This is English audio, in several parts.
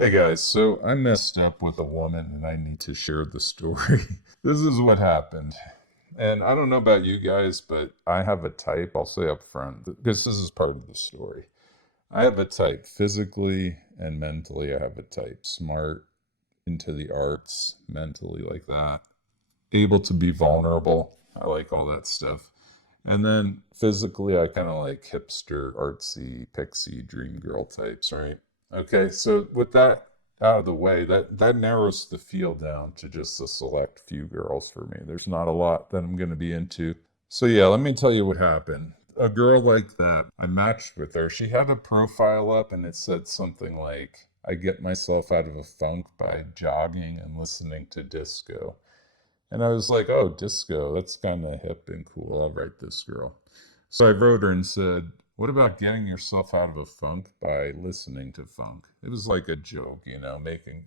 Hey guys, so I messed up with a woman and I need to share the story. This is what happened. And I don't know about you guys, but I have a type, I'll say up front, because this is part of the story. I have a type physically and mentally. I have a type smart, into the arts, mentally like that, able to be vulnerable. I like all that stuff. And then physically, I kind of like hipster, artsy, pixie, dream girl types, right? Okay, so with that out of the way, that narrows the field down to just a select few girls for me. There's not a lot that I'm going to be into. So yeah, let me tell you what happened. A girl like that, I matched with her. She had a profile up and it said something like, I get myself out of a funk by jogging and listening to disco. And I was like, oh, disco, that's kind of hip and cool. I'll write this girl. So I wrote her and said, what about getting yourself out of a funk by listening to funk? It was like a joke, making,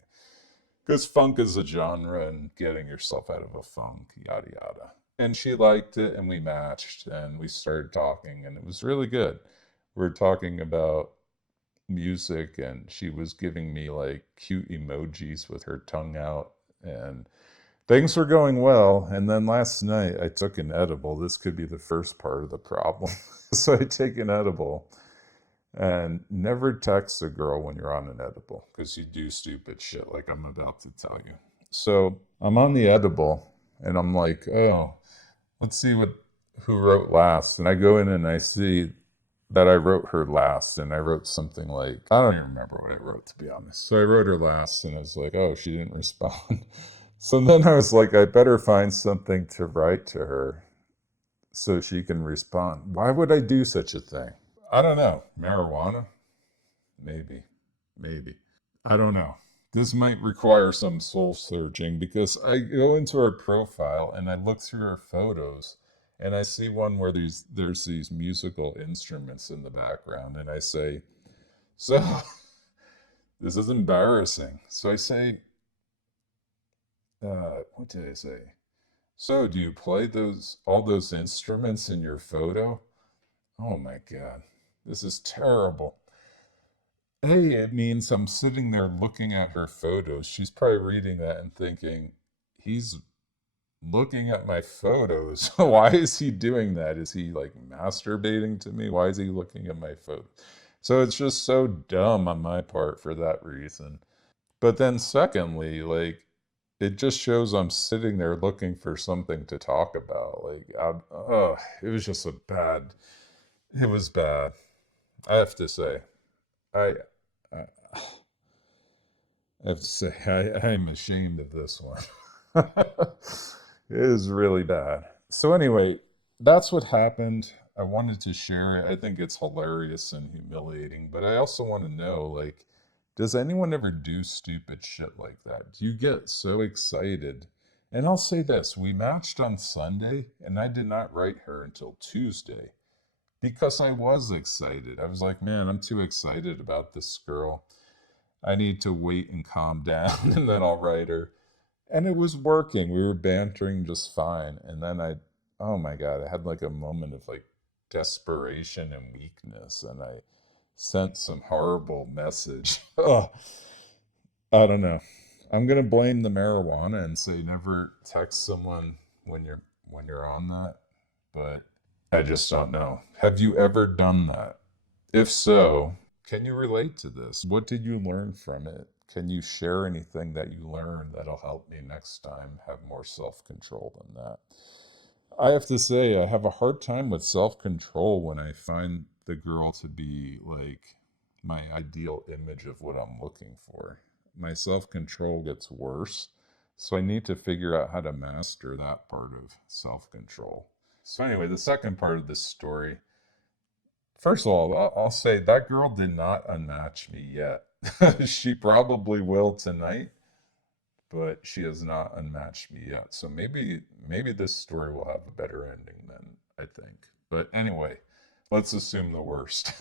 because funk is a genre and getting yourself out of a funk, yada, yada. And she liked it and we matched and we started talking and it was really good. We were talking about music and she was giving me like cute emojis with her tongue out and things were going well, and then last night I took an edible. This could be the first part of the problem. So I take an edible, and never text a girl when you're on an edible because you do stupid shit like I'm about to tell you. So I'm on the edible, and I'm like, oh, let's see what who wrote last. And I go in and I see that I wrote her last, and I wrote something like, I don't even remember what I wrote, to be honest. So I wrote her last, and I was like, oh, she didn't respond. So then I was like, I better find something to write to her so she can respond. Why would I do such a thing? I don't know. Marijuana? Maybe. Maybe. I don't know. This might require some soul searching because I go into her profile and I look through her photos and I see one where there's these musical instruments in the background and I say, so this is embarrassing. So I say, what did I say? So, do you play all those instruments in your photo? Oh my God, this is terrible. Hey, it means I'm sitting there looking at her photos. She's probably reading that and thinking, he's looking at my photos. Why is he doing that? Is he like masturbating to me? Why is he looking at my photos? So it's just so dumb on my part for that reason. But then, secondly, like, it just shows I'm sitting there looking for something to talk about. It was just it was bad. I have to say, I, I, I have to say, I'm ashamed of this one. It is really bad. So anyway, that's what happened. I wanted to share it. I think it's hilarious and humiliating, but I also want to know, like, does anyone ever do stupid shit like that? Do you get so excited? And I'll say this, we matched on Sunday, and I did not write her until Tuesday because I was excited. I was like, man, I'm too excited about this girl. I need to wait and calm down, and then I'll write her. And it was working. We were bantering just fine. And then oh my God, I had like a moment of like desperation and weakness. And I sent some horrible message. Oh, I don't know. I'm gonna blame the marijuana and say never text someone when you're on that. But I just don't know. Have you ever done that? If so, can you relate to this? What did you learn from it? Can you share anything that you learned that'll help me next time have more self control than that? I have to say, I have a hard time with self control when I find the girl to be like my ideal image of what I'm looking for. My self control gets worse. So I need to figure out how to master that part of self control. So, anyway, the second part of this story. First of all, I'll say that girl did not unmatch me yet. She probably will tonight, but she has not unmatched me yet. So maybe this story will have a better ending than I think. But anyway, let's assume the worst.